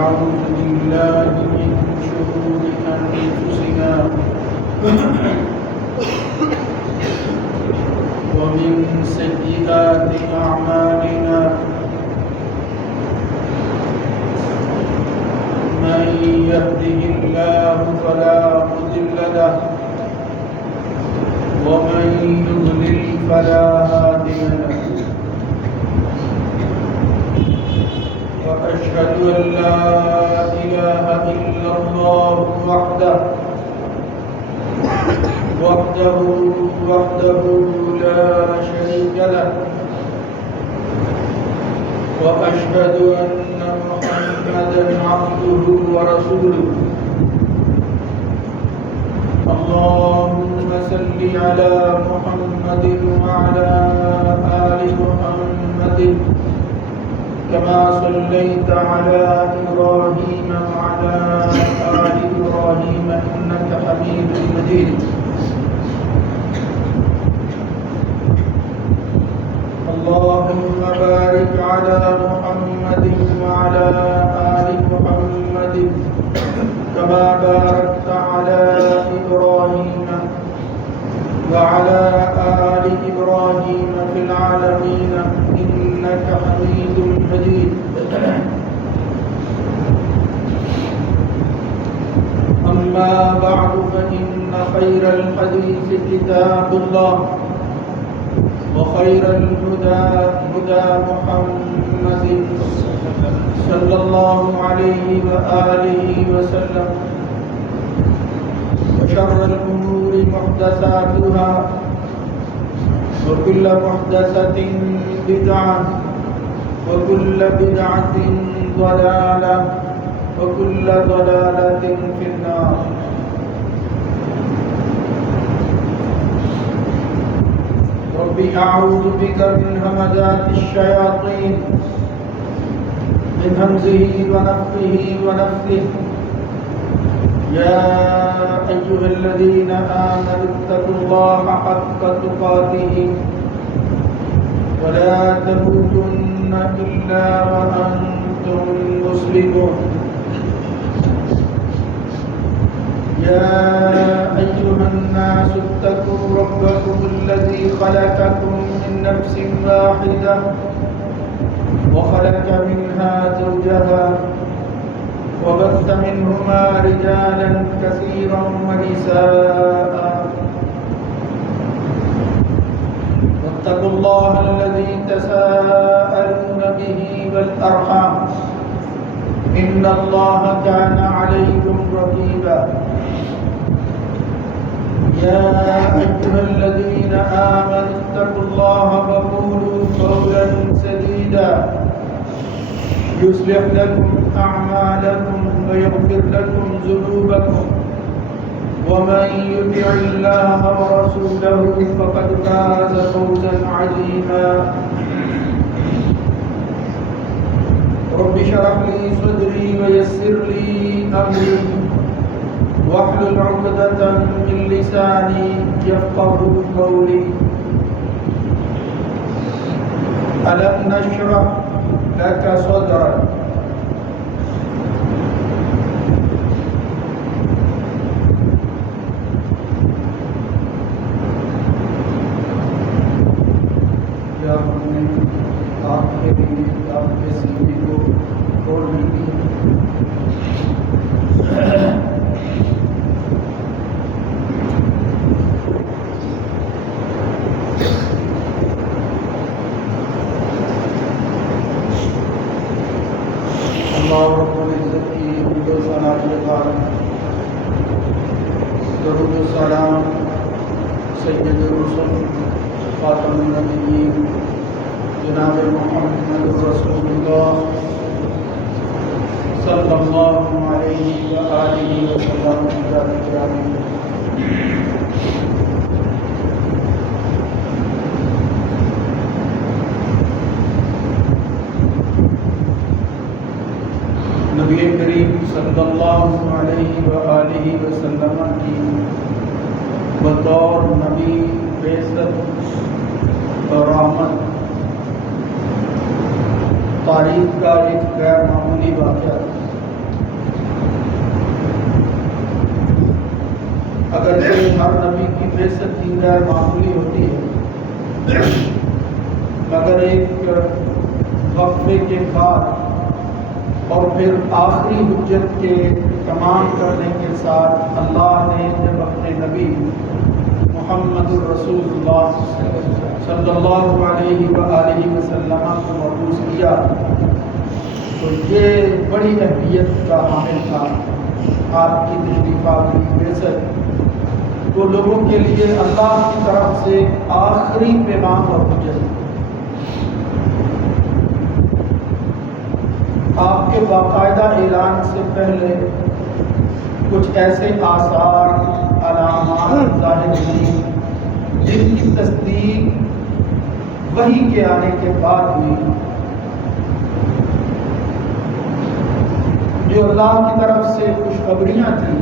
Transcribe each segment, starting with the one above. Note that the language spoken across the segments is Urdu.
ونعوذ بالله من شرور أنفسنا ومن سيئات أعمالنا من يهده الله فلا مضل له ومن يضلل فلا هادي له وأشهد أن لا إله إلا الله وحده لا شريك له وأشهد أن محمدا عبده ورسوله اللهم صل على محمد وعلى آل محمد كما صليت على إبراهيم وعلى آل إبراهيم إنك حميد مجيد اللهم بارك على محمد وعلى آل محمد كما باركت على إبراهيم وعلى آل إبراهيم في العالمين إنك حميد مجيد أما بعد فإن خير الحديث كتاب الله وخير الهدى هدى محمد صلى الله عليه وآله وسلم وشر الأمور محدثاتها وكل محدثة بدعة وكل بدعة ضلالة وكل ضلالة في النار رب أعوذ بك من همزات الشياطين من همزه ونفخه ونفثه يا أيها الذين آمنوا اتقوا الله حق تقاته ولا تموتن إلا وأنتم مسلمون يا أيها الناس اتقوا ربكم الذي خلقكم من نفس واحدة وخلق منها زوجها وبث منهما رجالا كثيرا ونساء واتقوا الله الذي تساءلون به والأرحام إن الله كان عليكم رقيبا يا أيها الذين آمنوا اتقوا الله وقولوا قولا سديدا يصلح لكم أعمالكم ويغفر لكم ذنوبكم ومن يطع الله ورسوله فقد فاز فوزا عظيما رب اشرح لي صدري ويسر لي أمري واحلل عقدة من لساني يفقهوا قولي ألم نشرح لك صدرك یا ہم نے آپ کے لیے آپ کے سینے کو کھولنے کی اللہ رب العزت کی حمد و ثنا کے بعد درود و سلام سید الرسل خاتم النبیین جناب محمد رسول اللہ صلی اللہ علیہ وآلہ وسلم نبی کریم صلی اللہ علیہ وآلہ وسلم کی بطور نبی بعثت اور رحمت تاریخ کا ایک غیر معمولی واقعہ غیر معمولی ہوتی ہے، مگر ایک وقفے کے بعد اور پھر آخری حجت کے تمام کرنے کے ساتھ اللہ نے جب اپنے نبی محمد الرسول اللہ صلی اللہ علیہ وآلہ وسلم کو مبعوث کیا تو یہ بڑی اہمیت کا حامل تھا۔ آپ کی تشریف آوری بعثت وہ لوگوں کے لیے اللہ کی طرف سے آخری پیغام اور حجت۔ آپ کے باقاعدہ اعلان سے پہلے کچھ ایسے آثار علامات ظاہر ہوئی جن کی تصدیق وحی کے آنے کے بعد ہوئی، جو اللہ کی طرف سے خوشخبریاں تھیں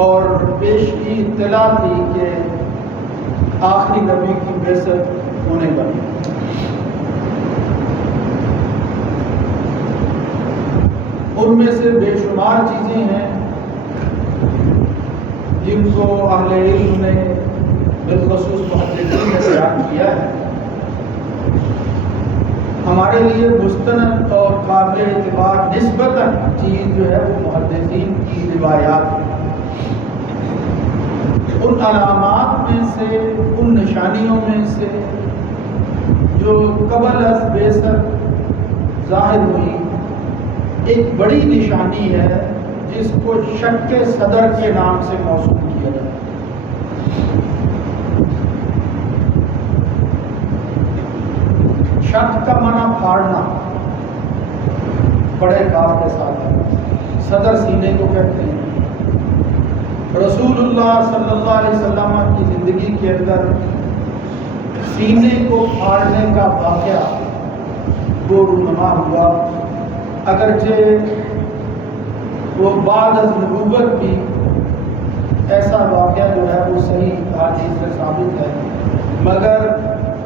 اور پیش کی اطلاع تھی کہ آخری نبی کی بعثت ہونے والی۔ ان میں سے بے شمار چیزیں ہیں جن کو اہل علم نے بالخصوص محدثین نے بیان کیا ہے۔ ہمارے لیے مستند اور قابل اعتبار نسبتاً چیز جو ہے وہ محدثین کی روایات ہیں۔ ان علامات میں سے، ان نشانیوں میں سے جو قبل از بعثت ظاہر ہوئی، ایک بڑی نشانی ہے جس کو شک صدر کے نام سے موصوف کیا جاتا ہے۔ شک کا معنی پھاڑنا، بڑے کاف کے ساتھ ہے، صدر سینے کو کہتے ہیں۔ رسول اللہ صلی اللہ علیہ وسلم کی زندگی کے اندر سینے کو پھاڑنے کا واقعہ وہ رونما ہوا، اگرچہ وہ بعد از نبوت بھی ایسا واقعہ جو ہے وہ صحیح حدیث سے ثابت ہے، مگر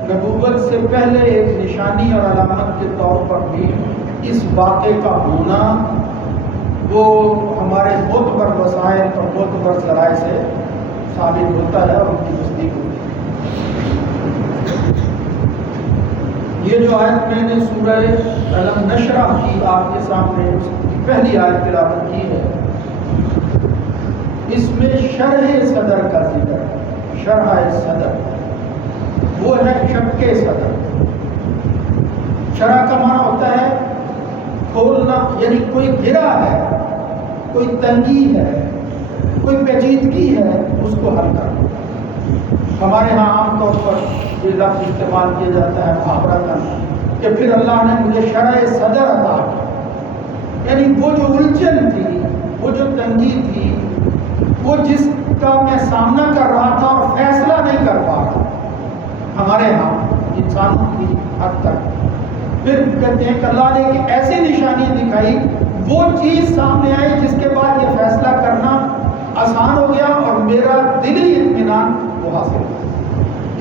نبوت سے پہلے ایک نشانی اور علامت کے طور پر بھی اس واقعے کا ہونا وہ ہمارے معتبر وسائل اور معتبر ذرائع سے ثابت ہوتا ہے اور ان کی تصدیق ہوتی ہے۔ یہ جو آیت میں نے سورہ الم نشرح کی آپ کے سامنے اس کی پہلی آیت تلاوت کی ہے، اس میں شرح صدر کا ذکر ہے۔ شرح صدر وہ ہے شک صدر۔ شرح کا معنی ہوتا ہے کھولنا، یعنی کوئی گرہ ہے، کوئی تنگی ہے، کوئی پیچیدگی ہے، اس کو حل کرنا۔ ہمارے ہاں عام طور پر یہ لفظ استعمال کیا جاتا ہے محاورتاً کہ پھر اللہ نے مجھے شرح صدر عطا کی، یعنی وہ جو الجھن تھی، وہ جو تنگی تھی، وہ جس کا میں سامنا کر رہا تھا اور فیصلہ نہیں کر پا رہا، ہمارے ہاں انسانوں کی حد تک، پھر کہتے ہیں کہ اللہ نے ایک ایسی نشانی دکھائی، وہ چیز سامنے آئی جس کے بعد یہ فیصلہ کرنا آسان ہو گیا اور میرا دلی اطمینان وہ حاصل ہوا۔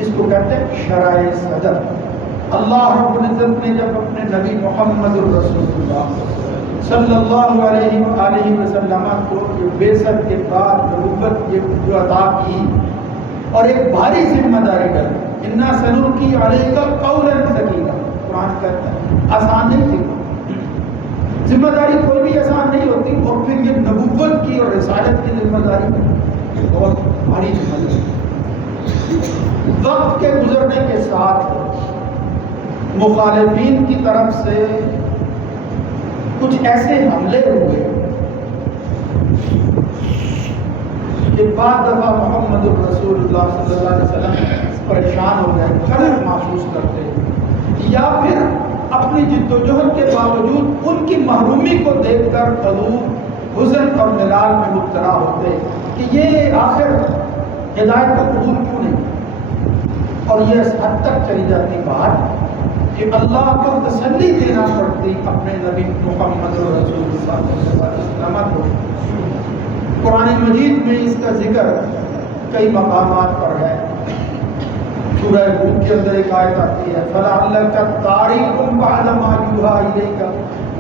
اس کو کہتے ہیں شرح صدر۔ اللہ رب العزت نے جب اپنے نبی محمد الرسول اللہ صلی اللہ علیہ وآلہ وسلم کو بعثت کے بعد نبوت جو عطا کی اور ایک بھاری ذمہ داری ڈالی، انا سنلقی علیک قولا ثقیلا، قرآن کہتا ہے آسان نہیں تھی، ذمہ داری کوئی بھی آسان نہیں ہوتی، اور پھر یہ نبوت کی اور رسالت کی ذمہ داری بہت بھاری ذمہ داری۔ وقت کے گزرنے کے ساتھ مخالفین کی طرف سے کچھ ایسے حملے ہوئے کہ بعد دفعہ محمد الرسول اللہ صلی اللہ علیہ وسلم پریشان ہو گئے، خلل محسوس کرتے، یا پھر اپنی جد و جہد کے باوجود ان کی محرومی کو دیکھ کر غضب، حزن اور ملال میں مبتلا ہوتے کہ یہ آخر ہدایت کو قبول کیوں نہیں، اور یہ اس حد تک چلی جاتی بات کہ اللہ کو تسلی دینا پڑتی اپنے نبی محمد رسول اللہ صلی اللہ علیہ وسلم کو۔ قرآن مجید میں اس کا ذکر کئی مقامات پر ہے۔ سورہ ہود کے اندر ایک آیت آتی ہے فَلَعَلَّكَ تَارِكٌ بَعْدَ مَا يُوحَىٰ إِلَيْكَ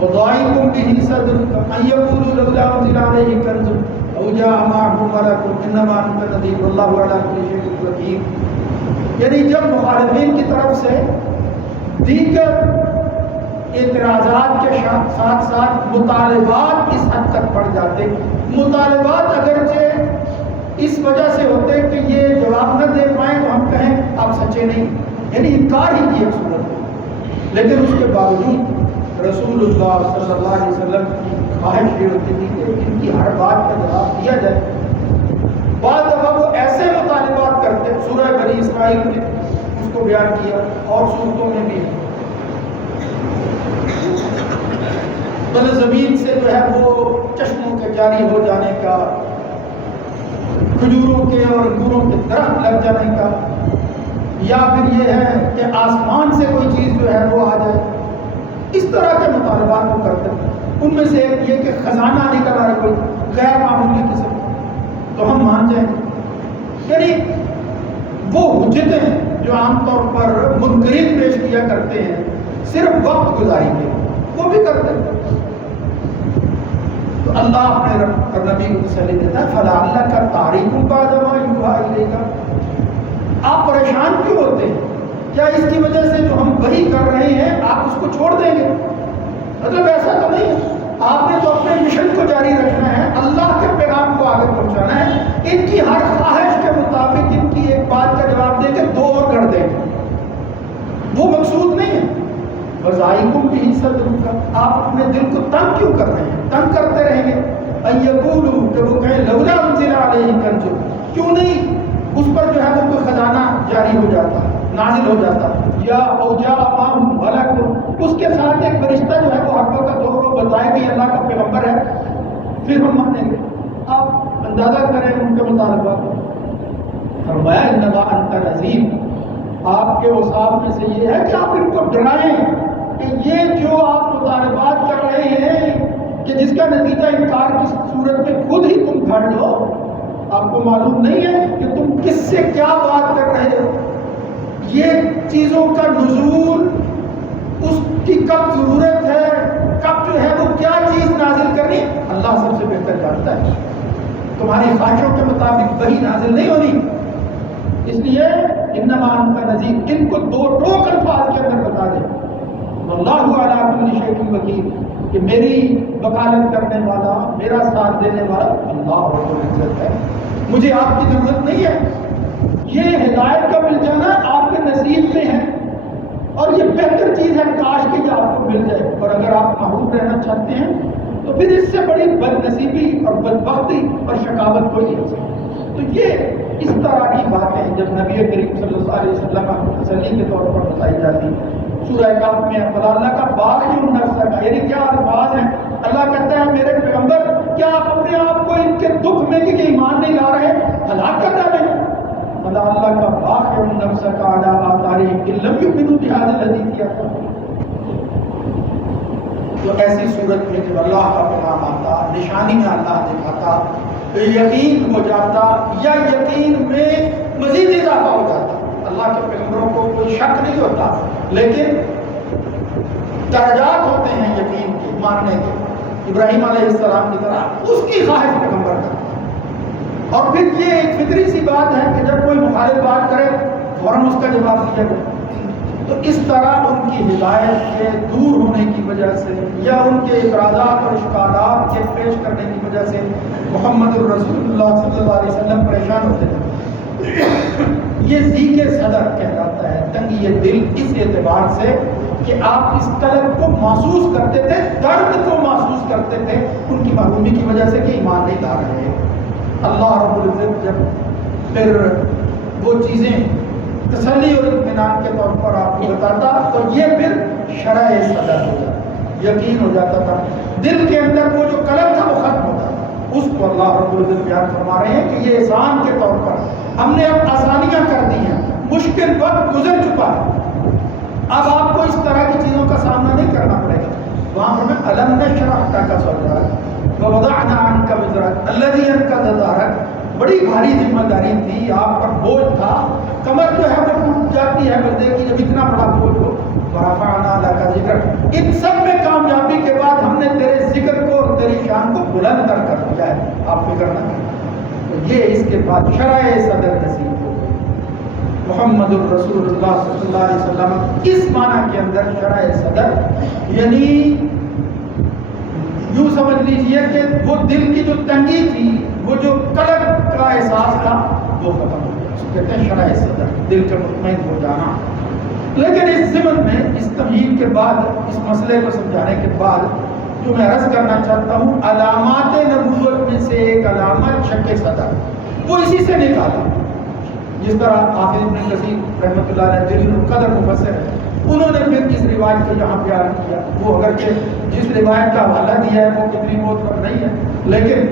وَضَائِقٌ بِهِ صَدْرُكَ أَن يَقُولُوا لَوْلَا أُنزِلَ عَلَيْهِ كَنزٌ او جاء معه ملک انما انت نذیر واللہ علی کل شیء وکیل. یعنی جب مخالفین کی طرف سے دیگر اعتراضات کے ساتھ ساتھ مطالبات اس حد تک بڑھ جاتے، مطالبات اگرچہ اس وجہ سے ہوتے کہ یہ جواب نہ دے پائیں تو ہم کہیں آپ سچے نہیں، یعنی انکار ہی کی صورت، لیکن اس کے باوجود رسول اللہ صلی اللہ علیہ وسلم کی خواہش یہ ہوتی تھی کہ ان کی ہر بات کا جواب دیا جائے. بعض دفعہ وہ ایسے مطالبات کرتے، سورہ بنی اسرائیل میں اس کو بیان کیا اور سورتوں میں بھی، بل زمین سے جو ہے وہ چشموں کے جاری ہو جانے کا، کھجوروں کے اور انگوروں کے درخت لگ جانے کا، یا پھر یہ ہے کہ آسمان سے کوئی چیز جو ہے وہ آ جائے، اس طرح کے مطالبات وہ کرتے ہیں. ان میں سے ایک یہ کہ خزانہ نکل آئے کوئی غیر معمولی قسم، تو ہم مان جائیں. یعنی وہ حجتیں جو عام طور پر منکرین پیش کیا کرتے ہیں صرف وقت گزاری کے، وہ بھی کرتے ہیں. تو اللہ اپنے رب نبی کو تسلی دیتا ہے فَلَعَلَّكَ تَارِكٌ بَعْضَ مَا يُوحَىٰ إِلَيْكَ. آپ پریشان کیوں ہوتے ہیں؟ کیا اس کی وجہ سے جو ہم وحی کر رہے ہیں آپ اس کو چھوڑ دیں گے؟ مطلب ایسا تو نہیں ہے، آپ نے تو اپنے مشن کو جاری رکھنا ہے، اللہ کے پیغام کو آگے پہنچانا ہے. ان کی ہر خواہش کے مطابق ان کی ایک بات کا جواب دے کے دو اور کر دیں گے، وہ مقصود نہیں ہے. وَذَائِقُمْ بِهِ صَدْرُكَ، آپ اپنے دل کو تنگ کیوں کر رہے ہیں؟ تنگ کرتے رہیں گے. أَن يَقُولُوا، کہ وہ کہیں لَوْلَا أُنزِلَ عَلَيْهِ كَنزٌ، کیوں نہیں اس پر جو ہے وہ کوئی خزانہ جاری ہو جاتا، نازل ہو جاتا، یا او جاء معه ملک، اس کے ساتھ ایک فرشتہ جو ہے وہ ہر وقت ہو بتائے کہ اللہ کا پیغمبر ہے، پھر ہم مانیں گے. آپ اندازہ کریں ان کے مطالبات. فرمایا انما انت نذیر، آپ کے اوصاف میں سے یہ ہے کہ آپ ان کو ڈرائیں کہ یہ جو آپ مطالبات کر رہے ہیں کہ جس کا نتیجہ انکار کی صورت میں خود ہی تم گھڑ لو، آپ کو معلوم نہیں ہے کہ تم کس سے کیا بات کر رہے ہو. یہ چیزوں کا نزول، اس کی کب ضرورت ہے، کب جو ہے وہ کیا چیز نازل کرنی، اللہ سب سے بہتر جانتا ہے. تمہاری خواہشوں کے مطابق وہی نازل نہیں ہونی. اس لیے انما انت نذیر، ان کو دو ٹوک الفاظ کے اندر بتا دیں. واللہ علی کل شیء وکیل، کہ میری وکالت کرنے والا، میرا ساتھ دینے والا اللہ رب العزت ہے، مجھے آپ کی ضرورت نہیں ہے. یہ ہدایت کا مل جانا آپ کے نصیب میں ہے، اور یہ بہتر چیز ہے، کاش کہ یہ آپ کو مل جائے. اور اگر آپ محروم رہنا چاہتے ہیں تو پھر اس سے بڑی بد نصیبی اور بدبختی اور شقاوت کوئی نہیں ہو سکتی. تو یہ اس طرح کی باتیں جب نبی کریم صلی اللہ علیہ وسلم کو تسلی کے طور پر بتائی جاتی. سورہ کہف میں اللہ کا باقی النفس کا، یعنی کیا الفاظ ہیں. اللہ کہتا ہے میرے پیغمبر کیا آپ اپنے آپ کو ان کے دکھ میں کہ ایمان نہیں لا رہے ہلاک کر ڈالیں؟ اللہ کا باقی النفس کا علی آثارہم ان لم یؤمنوا بہذا الحدیث یأسفون. تو ایسی صورت میں جب اللہ کا پیغام آتا، نشانی میں اللہ دکھاتا، یقین ہو جاتا، یا یقین میں مزید اضافہ ہو جاتا. اللہ کے پیغمبروں کو کوئی شک نہیں ہوتا، لیکن درجات ہوتے ہیں یقین کے، ماننے کے. ابراہیم علیہ السلام کی طرح اس کی خواہش پیغمبر کا. اور پھر یہ ایک فطری سی بات ہے کہ جب کوئی مخالف بات کرے فوراً اس کا جواب دیا جائے. تو اس طرح ان کی ہدایت کے دور ہونے کی وجہ سے یا ان کے اعتراضات اور اشکالات کے پیش کرنے کی وجہ سے محمد الرسول اللہ صلی اللہ علیہ وسلم پریشان ہوتے تھے. یہ ضیق صدر کہلاتا ہے، تنگی دل، اس اعتبار سے کہ آپ اس قلب کو محسوس کرتے تھے، درد کو محسوس کرتے تھے ان کی معلومی کی وجہ سے کہ ایمان نہیں لا رہے. اللہ رب العزت جب پھر وہ چیزیں تسلی اور اطمینان کے طور پر آپ کو بتاتا تو یہ پھر شرح صدر ہو جاتا، یقین ہو جاتا تھا. دل کے اندر وہ جو قلب تھا وہ ختم ہوتا. اس کو اللہ رب العزت بیان فرما رہے ہیں کہ یہ احسان کے طور پر ہم نے اب آسانیاں کر دی ہیں، مشکل وقت گزر چکا ہے، اب آپ کو اس طرح کی چیزوں کا سامنا نہیں کرنا پڑے گا. وہاں پر میں الم نشرح لک صدرک ووضعنا عنک وزرک الذی انقض ظہرک، بڑی بھاری ذمہ داری تھی، آپ پر بوجھ تھا، کمر جو ہے وہ ٹوٹ جاتی ہے بندے کی جب اتنا بڑا بوجھ ہو. ورفعنا لک ذکرک، ان سب میں کامیابی کے بعد ہم نے تیرے ذکر کو اور تیری شان کو بلند تر کر دیا ہے، آپ فکر نہ کریں۔ تو یہ اس کے بعد شرح صدر نصیب ہو گئی۔ محمد الرسول اللہ صلی اللہ علیہ وسلم اس معنی کے اندر شرح صدر، یعنی یوں سمجھ لیجئے کہ وہ دل کی جو تنگی تھی، وہ جو قلق کا احساس تھا، وہ ختم ہو گیا۔ اس کو کہتے ہیں شرح صدر، دل کا مطمئن ہو جانا۔ لیکن اس ضمن میں اس تمہید کے بعد، اس مسئلے کو سمجھانے کے بعد جو میں عرض کرنا چاہتا ہوں، علامات نبوت میں سے ایک علامت شک صدر، وہ اسی سے نکالا۔ جس طرح حافظ ابن کثیر رحمۃ اللہ علیہ جلیل القدر مفسر ہے، انہوں نے پھر اس روایت کو یہاں بیان کیا۔ وہ اگرچہ جس روایت کا حوالہ دیا ہے وہ کتنی موت پر نہیں ہے، لیکن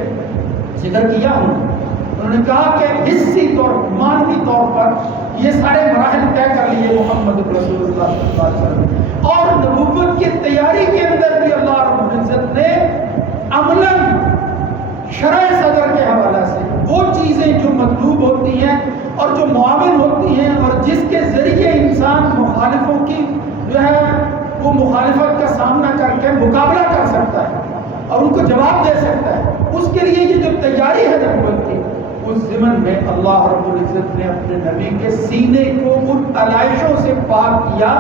ذکر کیا انہوں نے کہا کہ حصی طور، معنوی طور پر یہ سارے مراحل طے کر لیے محمد رسول اللہ صلی اللہ علیہ وسلم، اور نبوت کی تیاری کے اندر بھی اللہ رب العزت نے عملاً شرح صدر کے حوالہ سے وہ چیزیں جو مطلوب ہوتی ہیں اور جو معاون ہوتی ہیں اور جس کے ذریعے انسان مخالفوں کی جو ہے وہ مخالفت کا سامنا کر کے مقابلہ کر سکتا ہے اور ان کو جواب دے سکتا ہے، اس کے لیے یہ جو تیاری ہے نبوت کی، اس ضمن میں اللہ رب العزت نے اپنے نبی کے سینے کو ان علائشوں سے پاک کیا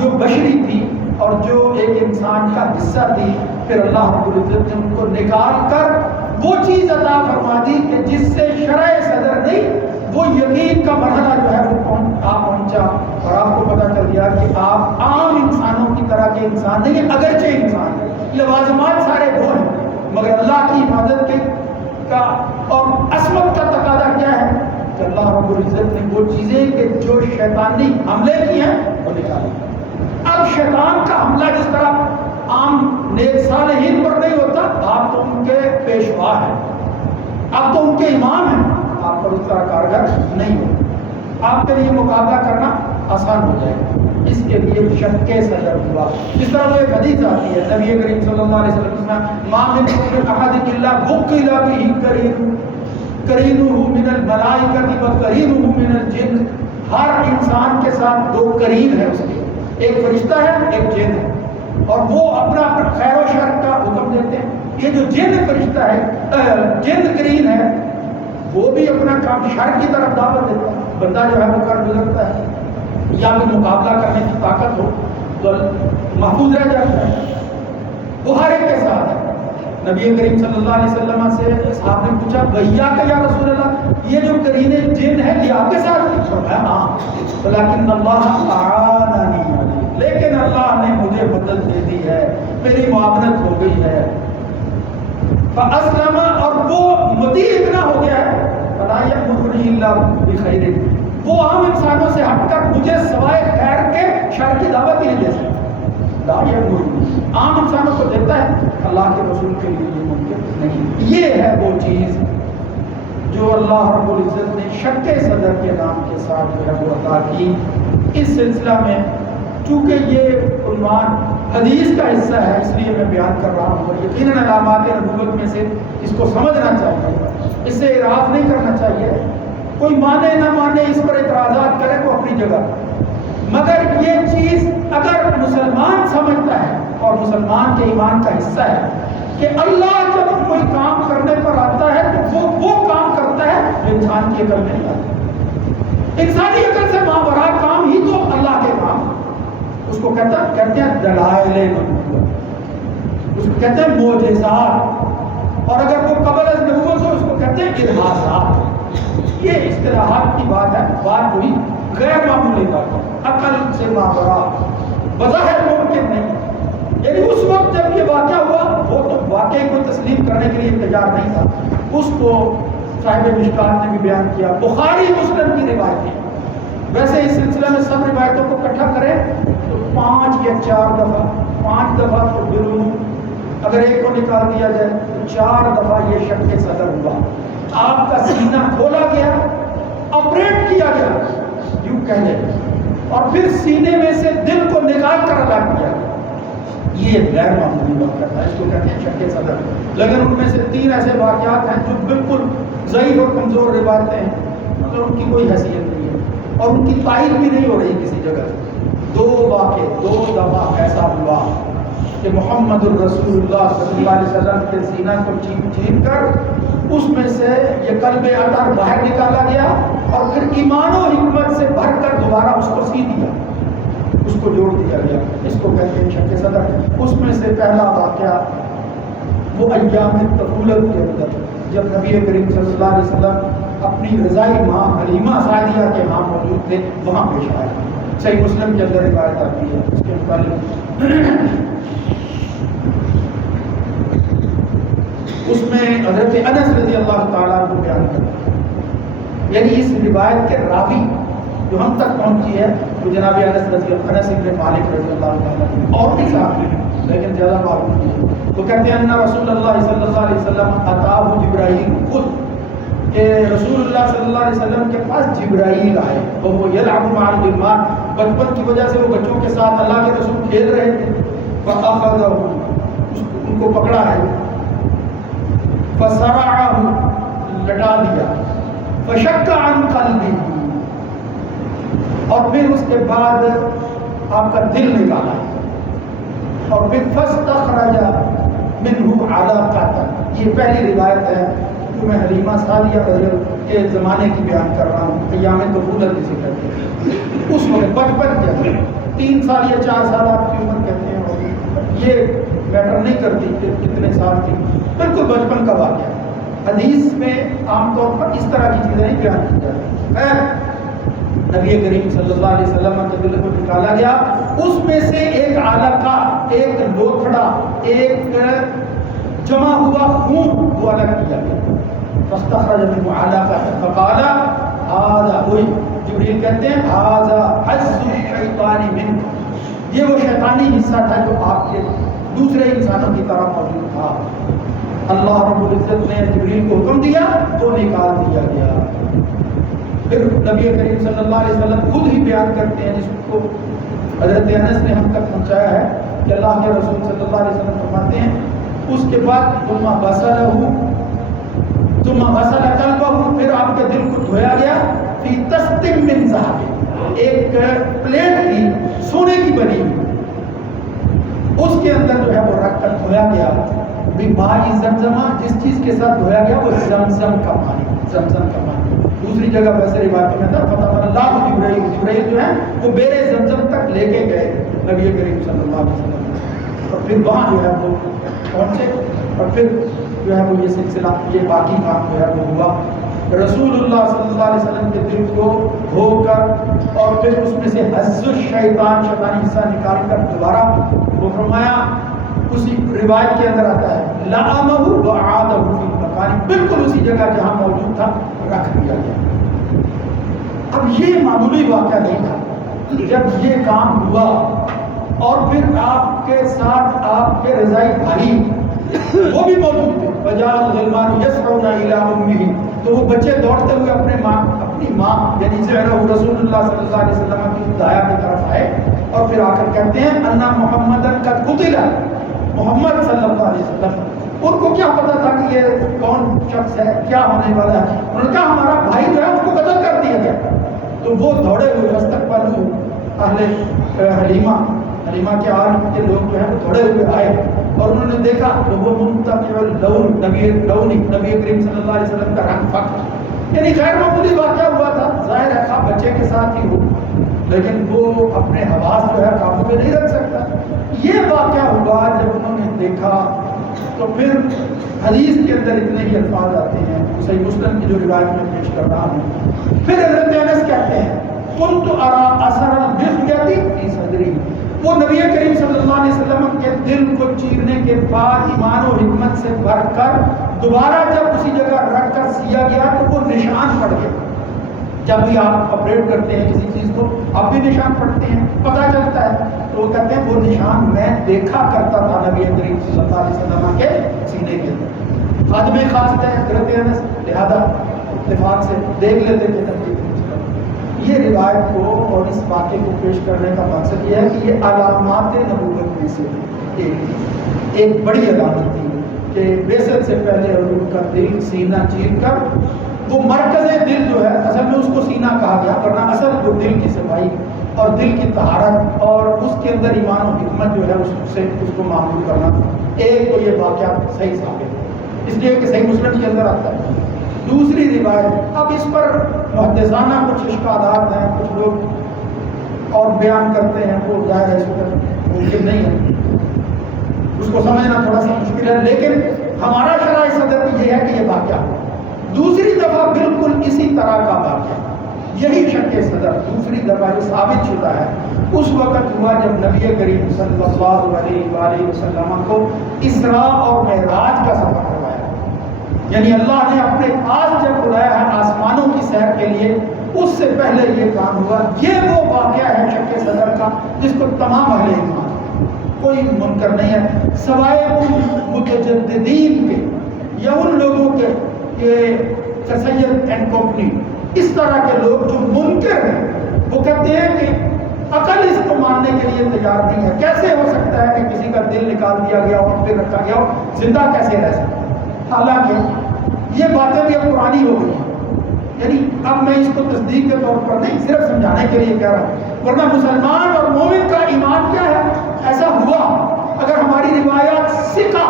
جو بشری تھی اور جو ایک انسان کا حصہ تھی۔ پھر اللہ رب العزت نے ان کو نکال کر وہ چیز عطا فرما دی کہ جس سے شرح صدر نہیں، وہ یقین کا مرحلہ جو ہے وہ پہنچا، اور آپ کو پتہ چل گیا کہ آپ عام انسانوں کی طرح کے انسان نہیں ہیں، اگرچہ انسان ہیں، لوازمات سارے وہ ہیں، مگر اللہ کی حفاظت کا اور عصمت کا تقاضا کیا ہے کہ اللہ رب العزت نے وہ چیزیں کہ جو شیطانی حملے کی ہیں وہ نکالی۔ اب شیطان کا حملہ جس طرح عام نیک صالحین پر نہیں ہوتا، آپ تو ان کے پیشوا ہیں، آپ تو ان کے امام ہیں، آپ پر اس طرح کارگر نہیں ہو، آپ کے لیے مقابلہ کرنا آسان ہو جائے گا۔ اس کے لیے شک صدر ہوا۔ جس طرح وہ ایک حدیث آتی ہے، نبی کریم صلی اللہ علیہ وسلم نے ما من احد الا بقل به قرینہ من الملائکۃ وقرینہ من الجن، ہر انسان کے ساتھ دو قرین ہے اس کے، ایک فرشتہ ہے ایک جن ہے، اور وہ اپنا خیر و شر کا حکم دیتے ہیں۔ یہ جو جن فرشتہ ہے، جن قرین ہے، وہ بھی اپنا کام شر کی طرف دعوت دیتا ہے، بندہ جو ہے وہ کر گزرتا ہے یا بھی مقابلہ کرنے کی طاقت ہو تو محفوظ رہ جاتا ہے، وہ ہر ایک کے ساتھ ہے۔ نبی کریم صلی اللہ علیہ وسلم سے صحابہ نے پوچھا بھیا کہ یا رسول اللہ یہ جو قرین جن ہے یہ آپ کے ساتھ نہیں؟ فرمایا ہاں، لیکن اللہ اعاننی، لیکن اللہ نے مجھے مدد دے دی ہے، میری معاونت ہو گئی ہے۔ فاسلم، اور وہ مطیع اتنا ہو گیا ہے، فلا یأمرنی الا بخیر، وہ عام انسانوں سے ہٹ کر مجھے سوائے خیر کے شر کی دعوت ہی نہیں دے سکتا۔ لا یأمرنی، عام انسانوں کو دیتا ہے، اللہ کے رسول کے لیے یہ ممکن نہیں۔ یہ ہے وہ چیز جو اللہ رب العزت نے شک صدر کے نام کے ساتھ جو ہے وہ عطا کی۔ اس سلسلہ میں چونکہ یہ عنوان حدیث کا حصہ ہے اس لیے میں بیان کر رہا ہوں، اور یقیناً علامات نبوت میں سے اس کو سمجھنا چاہیے، اس سے اعراض نہیں کرنا چاہیے۔ کوئی مانے نہ مانے، اس پر اعتراضات کرے وہ اپنی جگہ، مگر یہ چیز اگر مسلمان سمجھتا ہے اور مسلمان کے ایمان کا حصہ ہے کہ اللہ جب کوئی کام کرنے پر آتا ہے تو وہ کام کرتا ہے جو انسان کی عقل میں نہیں آتا۔ انسانی عقل سے ماورا کام ہی تو اللہ کے کام، اس کو کہتے ہیں دلائل نبوت، اس کو کہتے ہیں معجزات، اور اگر وہ قبل از نبوت ہو اس کو کہتے ہیں ارحاسات۔ یہ اصطلاحات کی بات ہے، بات ہوئی غیر معمولی بات، عقل سے ماورا، بظاہر ممکن نہیں۔ یعنی اس وقت جب یہ واقعہ ہوا وہ تو واقعی کو تسلیم کرنے کے لیے تیار نہیں تھا۔ اس کو صاحب مشکات نے بھی بیان کیا، بخاری مسلم کی روایتیں، ویسے اس سلسلے میں سب روایتوں کو اکٹھا کریں تو 5 یا 4 دفعہ، 5 دفعہ تو ضرور، اگر ایک کو نکال دیا جائے تو 4 دفعہ یہ شک صدر ہوا۔ آپ کا سینہ کھولا گیا، آپریٹ کیا گیا یوں کہہ لیں، اور پھر سینے میں سے دل کو نکال کر الگ کیا۔ یہ غیر معمولی واقعہ تھا، اس کو کہتے ہیں شک صدر۔ لیکن ان میں سے 3 ایسے واقعات ہیں جو بالکل ضعیف اور کمزور روایتیں ہیں، مگر ان کی کوئی حیثیت نہیں ہے اور ان کی تائید بھی نہیں ہو رہی کسی جگہ سے۔ 2 واقعے، 2 دفعہ ایسا ہوا کہ محمد الرسول اللہ صلی اللہ علیہ وسلم کے سینہ کو چیر کر اس میں سے یہ قلب اطہر باہر نکالا گیا اور پھر ایمان و حکمت سے بھر کر دوبارہ اس کو سی دیا، اس کو جوڑ دیا گیا. اس کو کہتے ہیں شق صدر. اس میں سے پہلا واقعہ وہ ایام طفولت کے اندر جب نبی کریم صلی اللہ علیہ وسلم اپنی رضائی ماں حلیمہ سعدیہ کے ہاں موجود تھے، وہاں پیش آئے. صحیح مسلم کے اندر روایت آتی ہے. اس کے متعلق اس میں حضرت انس رضی اللہ تعالیٰ کو بیان کرتے ہیں، یعنی اس روایت کے راوی جو ہم تک پہنچی ہے وہ جناب انس ابن مالک رضی اللہ تعالیٰ اور بھی صحابی ہیں لیکن زیادہ معلوم نہیں ہے. وہ کہتے ہیں ان رسول اللہ صلی اللہ علیہ وسلم اتاه جبرائیل خود، کہ رسول اللہ صلی اللہ علیہ وسلم کے پاس جبرائیل آئے اور وہ یلعب مع الغلمان، بچپن کی وجہ سے وہ بچوں کے ساتھ اللہ کے رسول کھیل رہے تھے. فاخذه، ان کو پکڑا ہے. فسرعه، لٹا دیا. فشق عن قلبه، اور پھر اس کے بعد آپ کا دل نکالا اور پھر فاستخرج منه علقۃ. یہ پہلی روایت ہے جو میں حلیمہ سعدیہ کے زمانے کی بیان کر رہا ہوں، ایام طفولت جسے کہتے ہیں. اس وقت بچپن کے اندر 3 سال یا 4 سال آپ کی عمر کہتے ہیں، اور یہ میٹر نہیں کرتی کہ کتنے سال کی، بالکل بچپن کا واقعہ. حدیث میں عام طور پر اس طرح کی چیزیں نہیں بیان کی جاتی. خیر، نبی کریم صلی اللہ علیہ وسلم کے دل کو نکالا گیا. اس میں سے ایک علقہ، ایک لوتھڑا، ایک جمع ہوا خون وہ الگ کیا گیا. فاستخرج منه علقۃ فقال هذا، وہی جبریل کہتے ہیں هذا حظ الشیطان منك، یہ وہ شیطانی حصہ تھا جو آپ کے دوسرے انسانوں کی طرح موجود تھا. اللہ رب العزت نے جبریل کو حکم دیا تو نکال دیا گیا. پھر نبی کریم صلی اللہ علیہ وسلم خود ہی بیان کرتے ہیں، جس کو حضرت انس نے ہم تک پہنچایا ہے، کہ اللہ کے رسول صلی اللہ علیہ وسلم فرماتے ہیں اس کے بعد ثم غسل قلبه، پھر آپ کے دل کو دھویا گیا. فی طست من ذهب، ایک پلیٹ کی سونے کی بنی اس کے اندر جو ہے وہ رکھ کر دھویا گیا. بماء زمزم، جس چیز کے ساتھ دھویا گیا وہ زمزم کا پانی، زمزم کا پانی. دوسری جگہ ویسے روایت میں تھا فتح اللہ جبرائیل، جبرائیل جو ہے وہ بیرے زمزم تک لے کے گئے نبی کریم صلی اللہ علیہ وسلم، اور پھر وہاں جو ہے وہ پہنچے اور پھر جو ہے وہ یہ سلسلہ، یہ باقی کام جو ہے وہ ہوا. رسول اللہ صلی اللہ علیہ وسلم کے دل کو دھو کر اور پھر اس میں سے حظ الشیطان، شیطانی حصہ نکال کر دوبارہ وہ فرمایا، اسی روایت کے اندر آتا ہے لعامہ وعادہ فی مکان، بالکل اسی جگہ جہاں موجود تھا رکھ دیا گیا. اب یہ معمولی واقعہ نہیں تھا. جب یہ کام ہوا اور پھر آپ کے ساتھ آپ کے رضائی بھائی وہ بھی موجود تھے، فجاء الغلمان یسعون الی امہ، تو وہ بچے دوڑتے ہوئے اپنی ماں یعنی زہرہ رسول اللہ صلی اللہ علیہ وسلم کی دایا کی طرف آئے اور پھر آ کر کہتے ہیں ان محمدن قد قتل، محمد صلی اللہ علیہ وسلم. ان کو کیا پتا تھا کہ یہ کون شخص ہے، کیا ہونے والا ہے. انہوں نے کہا ہمارا بھائی جو ہے اس کو قتل کر دیا گیا. تو وہ دوڑے ہوئے فاستقبلوا اہل حلیمہ کے آل کے لوگ جو ہیں وہ دوڑے ہوئے آئے اور انہوں نے دیکھا تو وہ منتقع اللون، نبی کریم صلی اللہ علیہ وسلم کا رنگ فخر، یعنی غیر معمولی واقعہ ہوا تھا. ظاہر ہے خواہ بچے کے ساتھ ہی ہو لیکن وہ اپنے حواس جو ہے قابو میں نہیں رکھ سکتا. یہ واقعہ ہوا جب انہوں نے دیکھا تو پھر حدیث کے اندر اتنے ہی الفاظ آتے ہیں، صحیح مسلم کی جو روایت میں پیش کر رہا ہوں. پھر حضرت انس کہتے ہیں كنت ارى اثر البغية فی صدری، وہ نبی کریم صلی اللہ علیہ وسلم کے دل کو چیرنے کے بعد ایمان و حکمت سے بھر کر دوبارہ جب اسی جگہ رکھ کر سیا گیا تو وہ نشان پڑ گیا. جب بھی آپ آپریٹ کرتے ہیں کسی چیز کو آپ بھی نشان پڑتے ہیں، پتہ چلتا ہے. تو وہ کہتے ہیں وہ نشان میں دیکھا کرتا تھا نبی کریم صلی اللہ علیہ وسلم کے سینے کے اندر. خادم خاص ہے حضرت انس، لہذا اتفاق سے دیکھ لیتے تھے نبی. یہ روایت کو اور اس واقعے کو پیش کرنے کا مقصد یہ ہے کہ یہ علامات نبوت میں سے ایک بڑی علامت تھی کہ بعثت سے پہلے حضور کا دل سینہ چیر کر وہ مرکز دل جو ہے اصل میں اس کو سینہ کہا گیا، ورنہ اصل وہ دل کی صفائی اور دل کی طہارت اور اس کے اندر ایمان و حکمت جو ہے اس کو معمول کرنا. ایک تو یہ واقعہ صحیح ثابت ہے، اس لیے کہ صحیح مسلم کے اندر آتا ہے. دوسری روایت، اب اس پر محدثانہ کچھ اشکالات ہیں، کچھ لوگ اور بیان کرتے ہیں، وہ ظاہر ہے اس وقت ممکن نہیں ہے، اس کو سمجھنا تھوڑا سا مشکل ہے، لیکن ہمارا شرح صدر یہ ہے کہ یہ واقعہ دوسری دفعہ بالکل اسی طرح کا واقعہ، یہی شک صدر دوسری دفعہ جو ثابت شدہ ہے اس وقت ہوا جب نبی کریم صلی اللہ علیہ وآلہ وسلم کو اسراء اور معراج کا سفر کروایا. یعنی اللہ نے اپنے پاس جب بلایا ہے آسمانوں کی سیر کے لیے، اس سے پہلے یہ کام ہوا. یہ وہ واقعہ ہے شک صدر کا جس کو تمام اہل ایمان، کوئی منکر نہیں ہے سوائے ان متجددین کے یا ان لوگوں کے کہ سید اینڈ کمپنی، اس طرح کے لوگ جو منکر ہیں، وہ کہتے ہیں کہ عقل اس کو ماننے کے لیے تیار نہیں ہے. کیسے ہو سکتا ہے کہ کسی کا دل نکال دیا گیا اور پھر رکھا گیا ہو، زندہ کیسے رہ سکتا ہے؟ حالانکہ یہ باتیں بھی اب پرانی ہو گئی ہیں. یعنی اب میں اس کو تصدیق کے طور پر نہیں، صرف سمجھانے کے لیے کہہ رہا ہوں، ورنہ مسلمان اور مومن کا ایمان کیا ہے؟ ایسا ہوا اگر ہماری روایات ثقہ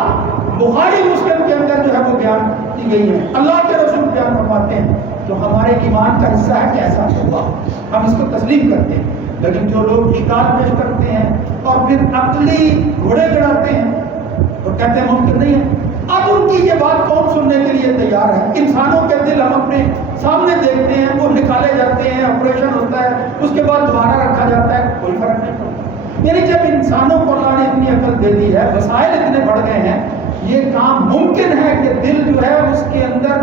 بخاری مسلم کے اندر جو ہے وہ بیان کی گئی ہیں، اللہ کے رسول بیان فرماتے ہیں، تو ہمارے ایمان کا حصہ ہے کہ ایسا ہوا، ہم اس کو تسلیم کرتے ہیں. لیکن جو لوگ اشکال پیش کرتے ہیں اور پھر عقلی گھوڑے چڑھاتے ہیں اور کہتے ہیں ممکن نہیں ہے، اب ان کی یہ بات کون سننے کے لیے تیار ہے؟ انسانوں کے دل ہم اپنے سامنے دیکھتے ہیں، وہ نکالے جاتے ہیں، آپریشن ہوتا ہے، اس کے بعد دوبارہ رکھا جاتا ہے، کوئی فرق نہیں پڑتا. یعنی جب انسانوں کو اللہ نے اتنی عقل دے دی ہے، وسائل اتنے بڑھ گئے ہیں، یہ کام ممکن ہے کہ دل جو ہے اس کے اندر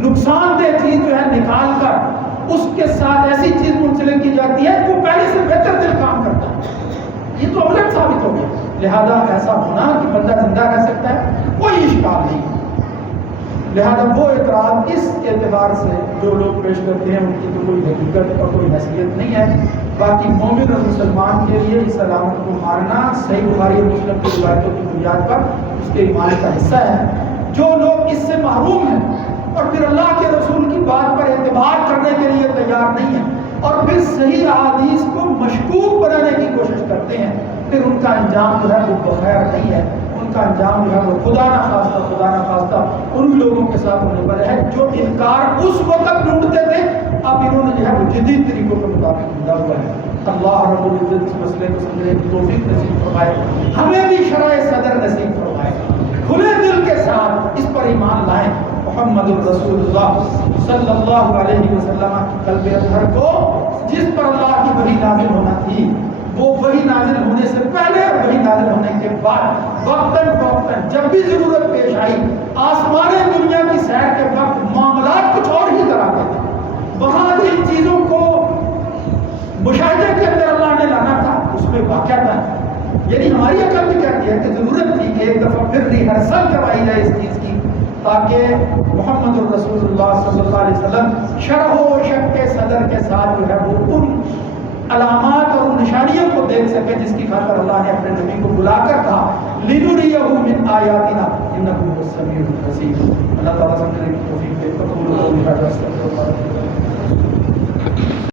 نقصان دہ چیز جو ہے نکال کر اس کے ساتھ ایسی چیز منسلک کی جاتی ہے وہ پہلے سے بہتر دل کام کرتا ہے. یہ تو غلط ثابت ہو گیا. لہذا ایسا ہونا کہ بندہ زندہ رہ سکتا ہے کوئی اشکال نہیں. لہذا وہ اعتراض اس اعتبار سے جو لوگ پیش کرتے ہیں ان کی تو کوئی حقیقت اور کوئی حیثیت نہیں ہے. باقی مومن اور مسلمان کے لیے اس علامت کو ماننا صحیح بخاری اور مسلم کی روایتوں کی بنیاد پر اس کے ایمان کا حصہ ہے. جو لوگ اس سے محروم ہیں اور پھر اللہ کے رسول کی بات پر اعتبار کرنے کے لیے تیار نہیں ہیں اور پھر صحیح احادیث کو مشکوک بنانے کی کوشش کرتے ہیں، پھر ان کا انجام جو ہے وہ بخیر نہیں ہے. ان کا انجام جو ہے وہ خدا نہ خواستہ ان لوگوں کے ساتھ ہونے پر ہے جو انکار اس وقت ڈھونڈتے تھے، اب انہوں نے جو ہے وہ جدید طریقوں کے مطابق ڈھونڈا ہوا ہے. اللہ رب العزت اس مسئلے کو سمجھنے کی توفیق نصیب فرمائے، ہمیں بھی شرح صدر نصیب فرمائے. کھلے دل کے ساتھ اس پر ایمان لائیں. محمد الرسول اللہ صلی اللہ علیہ وسلم کی قلب اطہر کو جس پر اللہ کی وحی نازل ہونا تھی، وہ وحی نازل ہونے سے پہلے اور وحی نازل ہونے کے بعد وقتاً فوقتاً جب بھی ضرورت پیش آئی، آسمان دنیا کی سیر کے وقت معاملات کچھ اور ہی طرح کے تھے. وہاں جن چیزوں کو مشاہدے کے اندر اللہ نے لانا تھا اس میں واقعہ تھا. یعنی ہماری عقل بھی کہتی ہے کہ ضرورت تھی کہ ایک دفعہ پھر ریہرسل کروائی جائے اس چیز کی، تاکہ محمد الرسول اللہ صلی اللہ علیہ وسلم شرح و شک کے صدر کے ساتھ جو ہے وہ ان علامات اور ان نشانیوں کو دیکھ سکے جس کی خاطر اللہ نے اپنے نبی کو بلا کر کہا لِنُرِيَهُ مِنْ آیَاتِنَا إِنَّهُ هُوَ السَّمِيعُ الْبَصِيرُ. اللہ تعالیٰ سمجھنے کی توفیق دے.